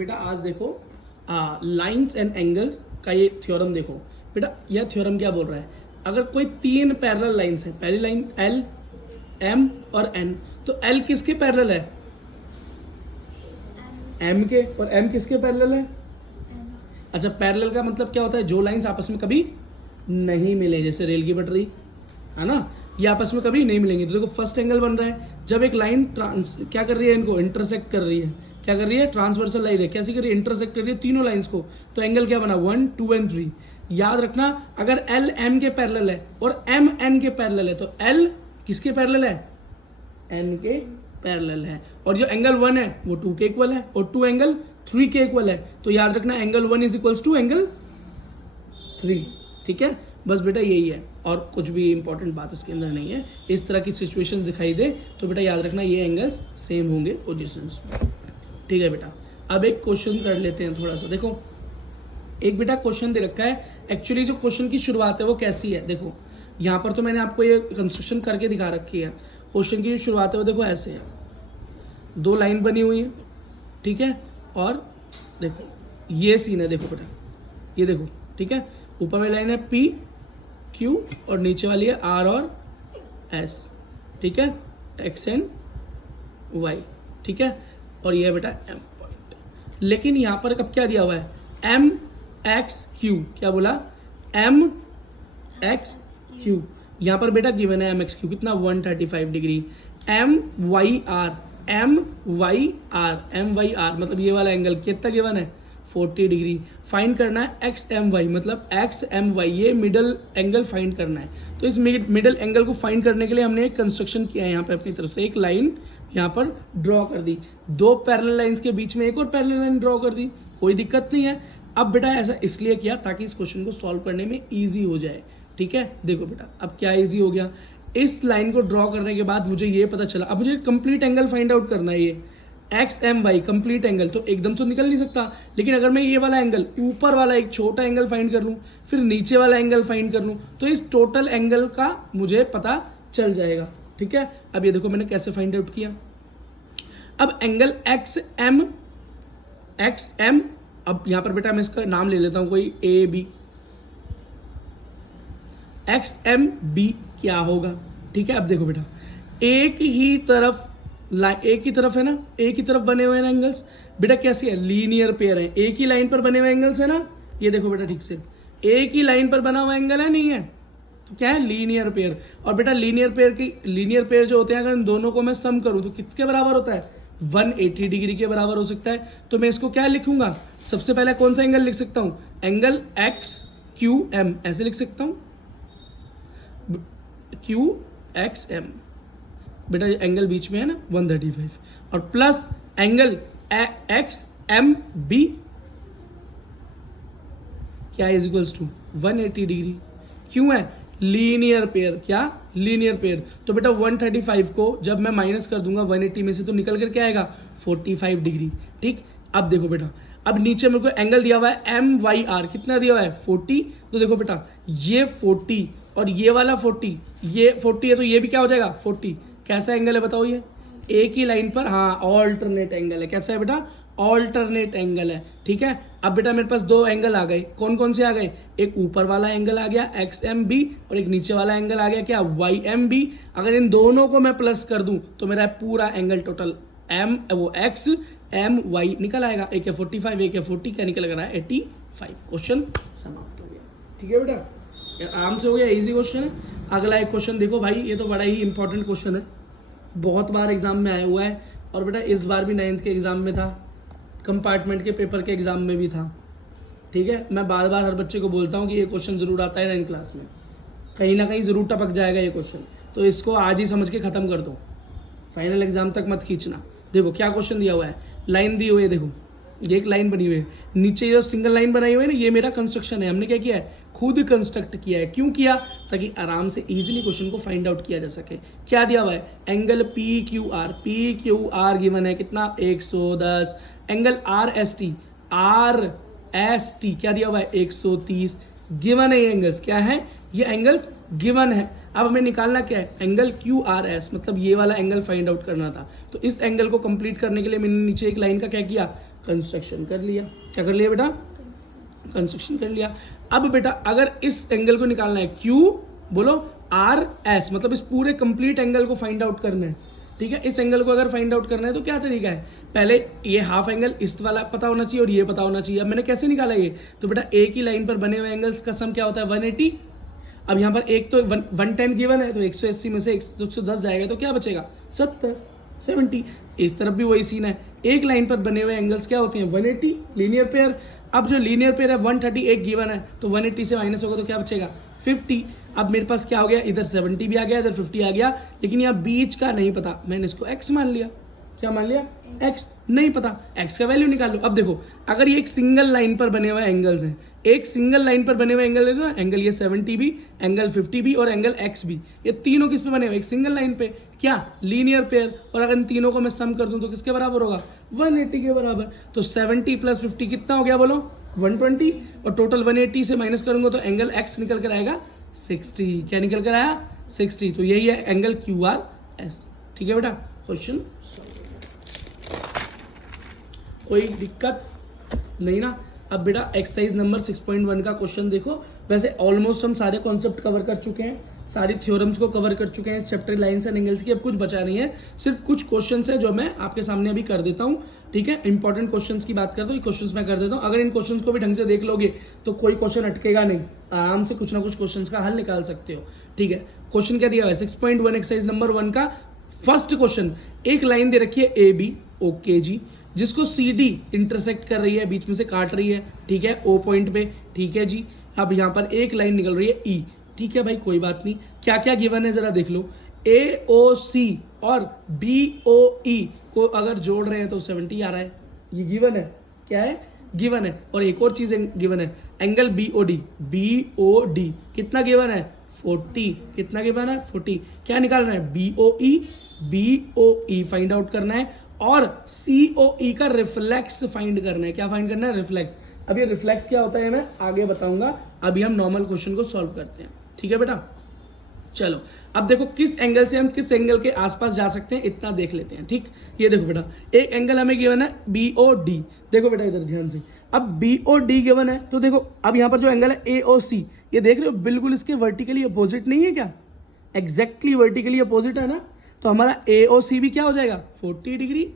बेटा आज देखो लाइंस एंड एंगल्स का ये थ्योरम देखो। बेटा यह थ्योरम क्या बोल रहा है, अगर कोई तीन पैरेलल लाइंस है, पहली लाइन एल, एम और एन, तो एल किसके पैरेलल है, एम के, और एम किसके पैरेलल है। अच्छा, पैरेलल का मतलब क्या होता है, जो लाइंस आपस में कभी नहीं मिले, जैसे रेल की पटरी है ना, ये आपस में कभी नहीं मिलेंगे। तो देखो फर्स्ट एंगल बन रहा है जब एक लाइन क्या कर रही है, इनको इंटरसेक्ट कर रही है, क्या कर रही है, ट्रांसवर्सल लाइन है, कैसी कर रही है, इंटरसेक्ट कर रही है तीनों लाइंस को, तो एंगल क्या बना 1, 2 एंड 3। याद रखना अगर एल एम के पैरेलल है और एम एन के पैरेलल है, तो एल किसके पैरेलल है, एन के पैरेलल है, और जो एंगल 1 है वो 2 के इक्वल है और 2 एंगल 3 के इक्वल है। तो याद रखना angle 1 is equals to angle 3। ठीक है, बस बेटा यही है, और कुछ भी इंपॉर्टेंट बात इसके अंदर नहीं है। इस तरह की सिचुएशन दिखाई दे तो बेटा याद रखना ये एंगल्स सेम होंगे पोजीशंस में। ठीक है बेटा, अब एक क्वेश्चन कर लेते हैं थोड़ा सा। देखो एक बेटा क्वेश्चन दे रखा है, एक्चुअली जो क्वेश्चन की शुरुआत है वो कैसी है, देखो यहाँ पर तो मैंने आपको ये कंस्ट्रक्शन करके दिखा रखी है। क्वेश्चन की जो शुरुआत है वो देखो ऐसे है, दो लाइन बनी हुई है, ठीक है, और देखो ये सीन है, देखो बेटा ये देखो, ठीक है, ऊपर वाली लाइन है पी क्यू और नीचे वाली है आर और एस, ठीक है, एक्स एंड वाई, ठीक है, और ये है बेटा एम पॉइंट। लेकिन यहाँ पर कब क्या दिया हुआ है, एम एक्स क्यू, क्या बोला, एम एक्स क्यू, यहाँ पर बेटा गिवन है एम एक्स क्यू कितना 135 degree, M Y R, M Y R, M Y R मतलब ये वाला एंगल कितना गिवन है 40 डिग्री। फाइंड करना है एक्स एम वाई, मतलब एक्स एम वाई, ये मिडल एंगल फाइंड करना है। तो इस मिडल एंगल को फाइंड करने के लिए हमने एक कंस्ट्रक्शन किया है यहाँ पे अपनी तरफ से, एक लाइन यहाँ पर ड्रॉ कर दी, दो पैरेलल लाइंस के बीच में एक और पैरेलल लाइन ड्रॉ कर दी, कोई दिक्कत नहीं है। अब बेटा ऐसा इसलिए किया ताकि इस क्वेश्चन को सॉल्व करने में ईजी हो जाए। ठीक है, देखो बेटा अब क्या ईजी हो गया, इस लाइन को ड्रॉ करने के बाद मुझे ये पता चला, अब मुझे कंप्लीट एंगल फाइंड आउट करना है, ये X M Y complete angle, तो एकदम तो निकल नहीं सकता, लेकिन अगर मैं ये वाला एंगल, ऊपर वाला एक छोटा एंगल फाइंड कर लूँ, फिर नीचे वाला एंगल फाइंड कर लूँ, तो इस टोटल एंगल का मुझे पता चल जाएगा। ठीक है, अब ये देखो मैंने कैसे फाइंड आउट किया। अब एंगल एक्स एम, अब यहां पर बेटा मैं इसका नाम ले लेता हूं कोई A B, X M B क्या होगा। ठीक है, अब देखो बेटा एक ही तरफ है ना, एक ही तरफ बने हुए हैं एंगल्स, बेटा कैसे है, लीनियर पेयर है, एक ही लाइन पर बने हुए एंगल्स है ना, ये देखो बेटा ठीक से एक ही लाइन पर बना हुआ एंगल है, नहीं है तो क्या है, लीनियर पेयर। और बेटा लीनियर पेयर जो होते हैं अगर इन दोनों को मैं सम करूं तो किसके बराबर होता है, 180 डिग्री के बराबर हो सकता है। तो मैं इसको क्या लिखूंगा, सबसे पहले कौन सा एंगल लिख सकता हूं, एंगल एक्स क्यू एम, ऐसे लिख सकता हूं, क्यू एक्स एम, बेटा एंगल बीच में है ना 135, और plus angle X M B क्या इज इक्वल्स टू 180 डिग्री, क्यों है, लीनियर पेयर, क्या लीनियर पेयर। तो बेटा 135 को जब मैं माइनस कर दूंगा 180 में से तो निकल कर क्या आएगा 45 डिग्री। ठीक, अब देखो बेटा अब नीचे मेरे को एंगल दिया हुआ है एम वाई आर, कितना दिया हुआ है 40, तो देखो बेटा ये 40 और ये वाला 40, ये 40 है तो ये भी क्या हो जाएगा 40। कैसा एंगल है बताओ, ये एक ही लाइन पर, हाँ ऑल्टरनेट एंगल है। कैसा है बेटा, ऑल्टरनेट एंगल है। ठीक है, अब बेटा मेरे पास दो एंगल आ गए, कौन कौन से आ गए, एक ऊपर वाला एंगल आ गया एक्स एम बी और एक नीचे वाला एंगल आ गया क्या वाई एम बी। अगर इन दोनों को मैं प्लस कर दूं तो मेरा पूरा एंगल टोटल एम वो एक्स एम वाई निकल आएगा, एक है 45 एक है 40, क्या निकल रहा है 85। क्वेश्चन समाप्त हो गया। ठीक है बेटा, आराम से हो गया, इजी क्वेश्चन है। अगला एक क्वेश्चन देखो भाई, ये तो बड़ा ही इंपॉर्टेंट क्वेश्चन है, बहुत बार एग्जाम में आया हुआ है, और बेटा इस बार भी 9th के एग्जाम में था, कंपार्टमेंट के पेपर के एग्जाम में भी था। ठीक है, मैं बार बार हर बच्चे को बोलता हूँ कि ये क्वेश्चन जरूर आता है 9th क्लास में, कहीं ना कहीं जरूर टपक जाएगा ये क्वेश्चन, तो इसको आज ही समझ के खत्म कर दो, फाइनल एग्जाम तक मत खींचना। देखो क्या क्वेश्चन दिया हुआ है, लाइन दी हुई है, देखो ये एक लाइन बनी हुई है, नीचे जो सिंगल लाइन बनाई हुई है ना, ये मेरा कंस्ट्रक्शन है, हमने क्या किया है खुद कंस्ट्रक्ट किया है। क्यों किया, ताकि आराम से इजीली क्वेश्चन को फाइंड आउट किया जा सके। क्या दिया हुआ है, angle P Q R given है कितना 110, एंगल आर एस टी क्या दिया हुआ है 130, गिवन है ये एंगल्स, क्या है ये एंगल्स गिवन है। अब हमें निकालना क्या है, एंगल क्यू आर एस, मतलब ये वाला एंगल फाइंड आउट करना था। तो इस एंगल को कंप्लीट करने के लिए मैंने नीचे एक लाइन का क्या किया, कंस्ट्रक्शन कर लिया। क्या कर लिया बेटा? कंस्ट्रक्शन कर लिया। अब बेटा अगर इस एंगल को निकालना है क्यू, बोलो आर एस, मतलब इस पूरे कंप्लीट एंगल को फाइंड आउट करना है। ठीक है, इस एंगल को अगर फाइंड आउट करना है तो क्या तरीका है? पहले ये हाफ एंगल इस वाला पता होना चाहिए और ये पता होना चाहिए। अब मैंने कैसे निकाला ये? तो बेटा एक ही लाइन पर बने हुए एंगल्स का सम क्या होता है? 180। अब यहाँ पर एक तो 110 गिवन है, तो 180 में से 110 जाएगा तो क्या बचेगा? 70। इस तरफ भी वही सीन है, एक लाइन पर बने हुए एंगल्स क्या होते हैं? 180, लीनियर पेयर। अब जो लीनियर पेयर है 130 एक गिवन है, तो 180 से माइनस होगा तो क्या बचेगा? 50। अब मेरे पास क्या हो गया? इधर 70 भी आ गया, इधर 50 आ गया, लेकिन यहाँ बीच का नहीं पता, मैंने इसको x मान लिया। क्या मान लिया? x नहीं पता, x का वैल्यू निकाल लो। अब देखो अगर ये एक सिंगल लाइन पर बने हुए एंगल्स हैं, एक सिंगल लाइन पर बने हुए एंगल है ना, एंगल ये 70 भी, एंगल 50 भी और एंगल x भी, ये तीनों किस पे बने हुए? एक सिंगल लाइन पे। क्या? Linear pair. और अगर इन तीनों को मैं सम कर दूं तो किसके बराबर होगा? 180 के बराबर। तो 70 + 50 कितना हो गया बोलो? 120। और टोटल 180 से माइनस करूंगा तो एंगल x निकल कर आएगा 60। क्या निकल कर आया? 60। तो यही है एंगल QRS। ठीक है बेटा, क्वेश्चन कोई दिक्कत नहीं ना? अब बेटा एक्सरसाइज नंबर 6.1 का क्वेश्चन देखो। वैसे ऑलमोस्ट हम सारे कॉन्सेप्ट कवर कर चुके हैं, सारी थ्योरम्स को कवर कर चुके हैं इस चैप्टर लाइन्स एंड एंगल्स की। अब कुछ बचा नहीं है, सिर्फ कुछ क्वेश्चंस है जो मैं आपके सामने अभी कर देता हूँ। ठीक है, इंपॉर्टेंट क्वेश्चंस की बात करता हूँ, क्वेश्चंस मैं कर देता हूँ। अगर इन क्वेश्चंस को भी ढंग से देख लोगे तो कोई क्वेश्चन अटकेगा नहीं, आराम से कुछ ना कुछ क्वेश्चंस का हल निकाल सकते हो। ठीक है, क्वेश्चन क्या दिया हुआ है? 6.1 एक्सरसाइज नंबर 1 का फर्स्ट क्वेश्चन। एक लाइन दे रखी है AB, ओके जी, जिसको CD इंटरसेक्ट कर रही है, बीच में से काट रही है। ठीक है, O पॉइंट पे। ठीक है जी, अब यहाँ पर एक लाइन निकल रही है E। ठीक है भाई, कोई बात नहीं। क्या क्या गिवन है जरा देख लो। AOC और BOE को अगर जोड़ रहे हैं तो 70 आ रहा है, ये गिवन है। क्या है? गिवन है। और एक और चीज गिवन है, एंगल BOD कितना गिवन है? 40। कितना गिवन है? 40। क्या निकालना है? BOE फाइंड आउट करना है और COE का रिफ्लेक्स फाइंड करना है। क्या फाइंड करना है? रिफ्लेक्स। अब ये रिफ्लेक्स क्या होता है मैं आगे बताऊंगा, अभी हम नॉर्मल क्वेश्चन को सॉल्व करते हैं। ठीक है बेटा, चलो अब देखो किस एंगल से हम किस एंगल के आसपास जा सकते हैं इतना देख लेते हैं। ठीक, ये देखो बेटा एक एंगल हमें गिवन है BOD। देखो बेटा इधर ध्यान से, अब BOD गिवन है तो देखो अब यहाँ पर जो एंगल है AOC, ये देख रहे हो बिल्कुल इसके वर्टिकली अपोजिट नहीं है क्या? एग्जैक्टली वर्टिकली अपोजिट है ना, तो हमारा AOC भी क्या हो जाएगा? 40 डिग्री।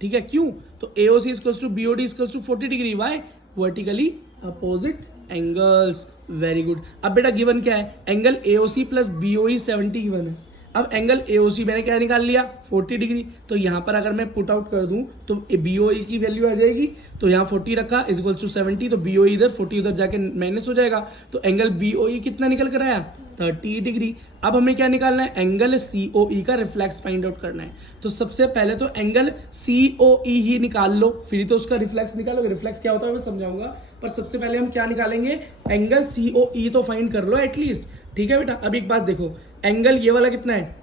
ठीक है, क्यों? तो AOC = BOD = 40 degree. Why? Vertically opposite angles. Very good. अब बेटा गिवन क्या है? एंगल AOC + BOE 70 गिवन है। अब एंगल AOC मैंने क्या निकाल लिया? 40 डिग्री। तो यहाँ पर अगर मैं पुट आउट कर दूं तो BOE की वैल्यू आ जाएगी, तो यहाँ 40 रखा = 70, तो BOE इधर 40 उधर जाके माइनस हो जाएगा, तो एंगल BOE कितना निकल कर आया? 30 डिग्री। अब हमें क्या निकालना है? एंगल COE का रिफ्लेक्स फाइंड आउट करना है। तो सबसे पहले तो एंगल COE ही निकाल लो, फिर तो उसका रिफ्लेक्स निकालोगे। रिफ्लेक्स क्या होता है मैं समझाऊंगा, पर सबसे पहले हम क्या निकालेंगे? एंगल COE तो फाइंड कर लो एटलीस्ट। ठीक है बेटा, अब एक बात देखो, एंगल ये वाला कितना है?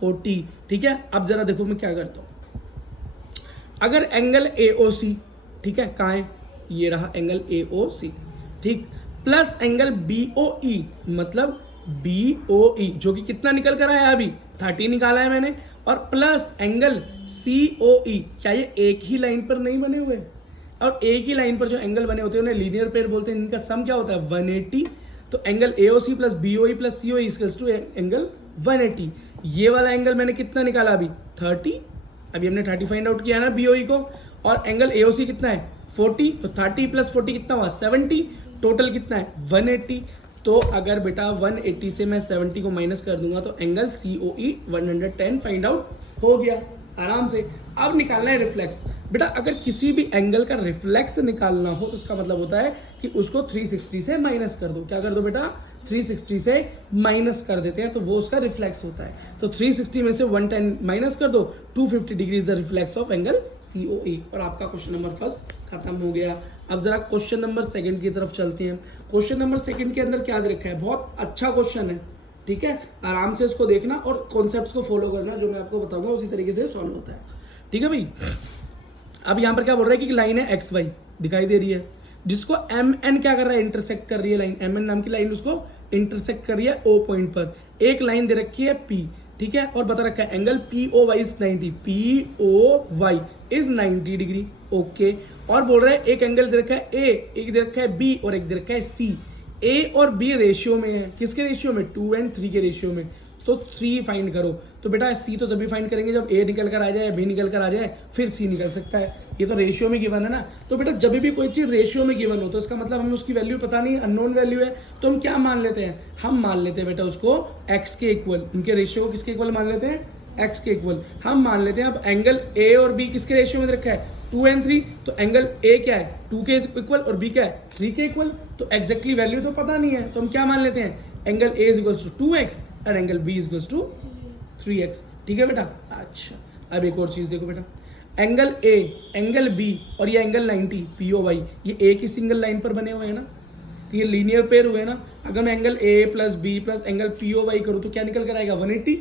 40। ठीक है, अब जरा देखो मैं क्या करता हूं। अगर एंगल AOC, ठीक है, कहाँ है? ये रहा एंगल AOC, ठीक, प्लस एंगल BOE, मतलब BOE जो कि कितना निकल कर आया? अभी 30 निकाला है मैंने, और प्लस एंगल COE। क्या ये एक ही लाइन पर नहीं बने हुए? और एक ही लाइन पर जो एंगल बने होते हैं उन्हें लीनियर पेयर बोलते हैं, इनका सम क्या होता है? 180। तो angle AOC + BOE + COE = angle 180। ये वाला एंगल मैंने कितना निकाला अभी? 30। अभी हमने 30 फाइंड आउट किया ना BOE को, और एंगल AOC कितना है? 40। तो 30 + 40 कितना हुआ? 70। टोटल कितना है? 180। तो अगर बेटा 180 से मैं 70 को माइनस कर दूंगा तो एंगल COE 110 फाइंड आउट हो गया आराम से। अब निकालना है रिफ्लेक्स। बेटा अगर किसी भी एंगल का रिफ्लेक्स निकालना हो तो इसका मतलब होता है कि उसको 360 से माइनस कर दो। क्या कर दो बेटा? 360 से माइनस कर देते हैं तो वो उसका रिफ्लेक्स होता है। तो 360 में से 110 माइनस कर दो, 250 degree is the reflex of angle COE। और आपका क्वेश्चन नंबर फर्स्ट खत्म हो गया। अब जरा क्वेश्चन नंबर सेकंड की तरफ चलते हैं। क्वेश्चन नंबर सेकंड के अंदर क्या दे रखा है? बहुत अच्छा क्वेश्चन है, ठीक है, आराम से इसको देखना और कॉन्सेप्ट्स को फॉलो करना, जो मैं आपको बताऊंगा उसी तरीके से सॉल्व होता है। ठीक है भाई, अब यहाँ पर क्या बोल रहा है कि लाइन है XY दिखाई दे रही है, जिसको MN क्या कर रहा है? इंटरसेक्ट कर रही है। लाइन MN नाम की लाइन उसको इंटरसेक्ट कर रही है O पॉइंट पर। एक लाइन दे रखी है P, ठीक है, और बता रखा है angle POY is 90, POY is 90 degree, okay. और बोल रहा है एक एंगल दे रखा है A, एक दे रखा है B और एक दे रखा है C। A और B रेशियो में है, किसके रेशियो में, 2 और 3 के रेशियो में, तो 3 फाइंड करो। तो बेटा C तो जब भी फाइंड करेंगे जब A निकल कर आ जाए, B निकल कर आ जाए, फिर C निकल सकता है, ये तो रेशियो में गिवन है ना। तो बेटा जब भी कोई चीज़ रेशियो में गिवन हो तो इसका मतलब हमें उसकी वैल्यू पता नहीं, अननोन वैल्यू है, तो हम क्या मान लेते हैं, हम मान लेते हैं बेटा उसको x के इक्वल, उनके रेशियो को किसके इक्वल मान लेते हैं, x के इक्वल हम मान लेते हैं। अब एंगल A और B किसके रेशियो में रखा है, 2 और 3, तो एंगल A क्या है, 2 के इक्वल और B क्या है, 3 के इक्वल। तो एग्जैक्टली वैल्यू तो पता नहीं है, तो हम क्या मान लेते हैं, angle A is equals to 2x और angle B is equals to 3x, ठीक है बेटा। अच्छा अब एक और चीज देखो बेटा, एंगल A, एंगल B और ये एंगल 90 POY, ये एक ही सिंगल लाइन पर बने हुए हैं ना, तो ये लीनियर पेयर हुए ना। अगर मैं angle A plus B plus angle POY करूँ तो क्या निकल कर आएगा, 180,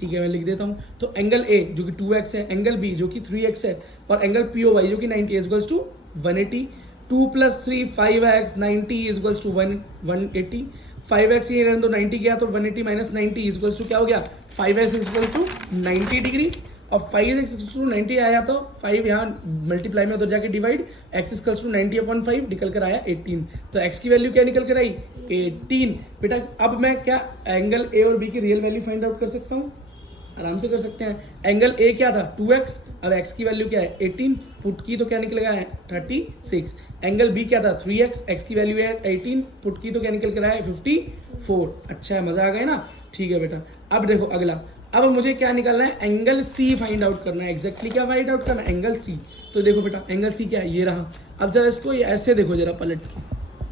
ठीक है मैं लिख देता हूँ। तो एंगल A जो कि 2x है, एंगल B जो कि 3x है और एंगल POY जो कि 90 is equals to 180, 2 plus 3 5x, 90 is equals to 180, 5x ये रहने दो, 90 गया तो 180 माइनस 90 इज इक्वल्स टू क्या हो गया, 5x is equal to 90 degree. और 5x टू 90 आया तो 5 यहाँ मल्टीप्लाई में उधर जाके डिवाइड, x इक्वल्स टू 90/5 निकल कर आया 18। तो x की वैल्यू क्या निकल कर आई, 18। बेटा अब मैं क्या एंगल A और B की रियल वैल्यू फाइंड आउट कर सकता हूँ, आराम से कर सकते हैं। एंगल A क्या था 2x, अब x की वैल्यू क्या है 18, पुट की तो क्या निकल गया है 36। एंगल B क्या था 3x, x की वैल्यू है 18, पुट की तो क्या निकल कर आया है 54। अच्छा है, मजा आ गया ना, ठीक है बेटा। अब देखो अगला, अब मुझे क्या निकालना है, एंगल C फाइंड आउट करना है। एग्जैक्टली क्या फाइंड आउट करना है, एंगल C। तो देखो बेटा एंगल C क्या है, ये रहा। अब जरा इसको ये ऐसे देखो जरा पलट के,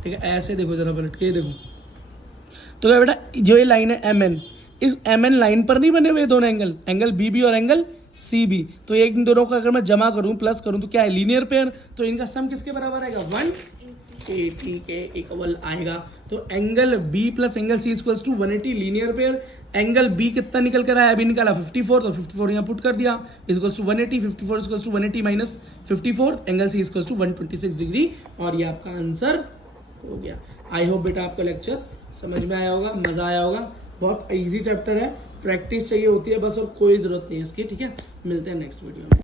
ठीक है ऐसे देखो जरा पलट के, ये देखो। तो क्या बेटा जो ये लाइन है MN, इस MN लाइन पर नहीं बने हुए दोनों एंगल, एंगल BB और एंगल CB। तो एक इन दोनों को अगर मैं जमा करूं प्लस करूं तो क्या है, लीनियर पेयर। तो इनका सम किसके बराबर आएगा, 180 के इक्वल आएगा। तो angle B plus angle C equals to 180 linear pair. Angle B कितना निकल कर आया, अभी निकाला 54, तो 54 यहाँ पुट कर दिया, equals to 180, 54 equals to 180 minus 54, angle C equals to 126 degree. और ये आपका आंसर हो गया। आई होप बेटा आपका लेक्चर समझ में आया होगा, मज़ा आया होगा। बहुत इजी चैप्टर है, प्रैक्टिस चाहिए होती है बस, और कोई ज़रूरत नहीं है इसकी, ठीक है। मिलते हैं नेक्स्ट वीडियो में।